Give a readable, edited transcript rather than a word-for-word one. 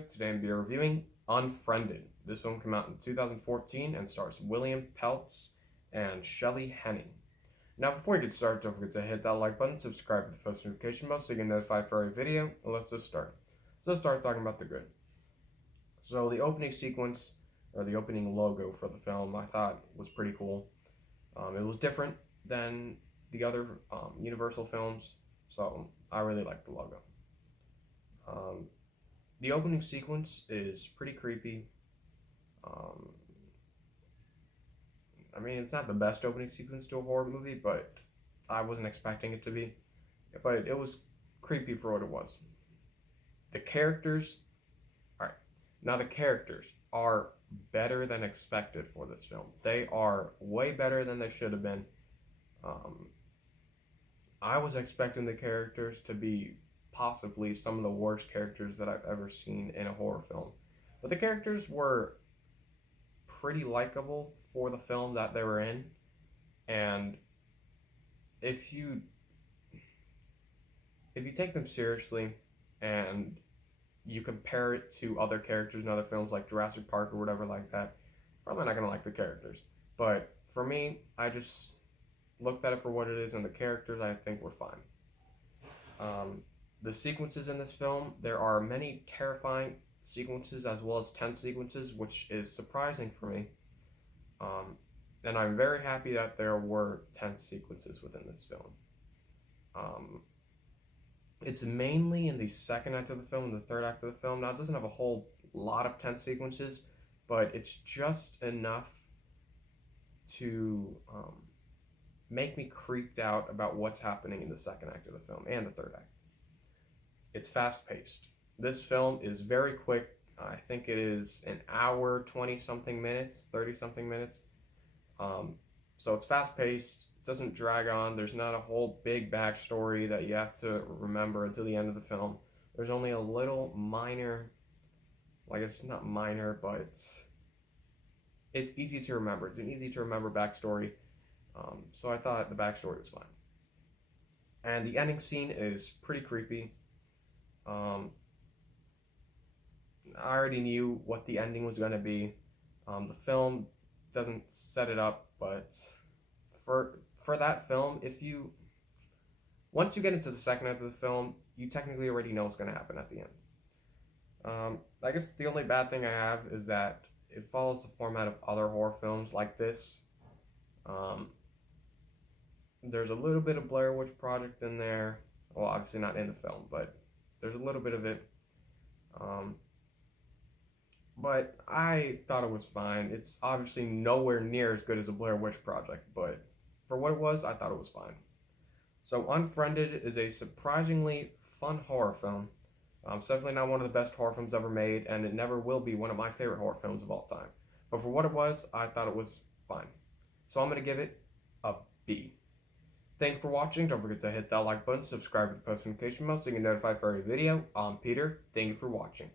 video. Today I'm be reviewing Unfriended. This film came out in 2014 and stars William Peltz and Shelley Henning. Now before we get started, don't forget to hit that like button, subscribe to the post notification bell so you get notified for every video, and let's just start. So let's start talking about the good. So the opening sequence, or the opening logo for the film, I thought was pretty cool. It was different than the other Universal films, so I really liked the logo. The opening sequence is pretty creepy. Um, it's not the best opening sequence to a horror movie, but I wasn't expecting it to be. But it was creepy for what it was. The characters, alright, now the characters are better than expected for this film. They are way better than they should have been. I was expecting the characters to be possibly some of the worst characters that I've ever seen in a horror film. But the characters were pretty likable for the film that they were in. And if you take them seriously and you compare it to other characters in other films like Jurassic Park or whatever like that, probably not going to like the characters. But for me, I just looked at it for what it is, and the characters I think were fine. The sequences in this film, there are many terrifying sequences as well as tense sequences, which is surprising for me. And I'm very happy that there were tense sequences within this film. It's mainly in the second act of the film and the third act of the film. Now, it doesn't have a whole lot of tense sequences, but it's just enough to make me creeped out about what's happening in the second act of the film and the third act. It's fast-paced. This film is very quick. I think it is an hour, 20-something minutes, 30-something minutes. So it's fast-paced. It doesn't drag on. There's not a whole big backstory that you have to remember until the end of the film. There's only a little minor, it's not minor, but it's easy to remember. It's an easy to remember backstory. So I thought the backstory was fine. And the ending scene is pretty creepy. I already knew what the ending was going to be. The film doesn't set it up, but for that film, once you get into the second act of the film, you technically already know what's going to happen at the end. I guess the only bad thing I have is that it follows the format of other horror films like this. There's a little bit of Blair Witch Project in there. Well, obviously not in the film, but there's a little bit of it. But I thought it was fine. It's obviously nowhere near as good as a Blair Witch Project, but for what it was, I thought it was fine. So Unfriended is a surprisingly fun horror film. It's definitely not one of the best horror films ever made, and it never will be one of my favorite horror films of all time. But for what it was, I thought it was fine. So I'm going to give it a B. Thanks for watching. Don't forget to hit that like button, subscribe to the post notification bell so you can get notified for every video. I'm Peter. Thank you for watching.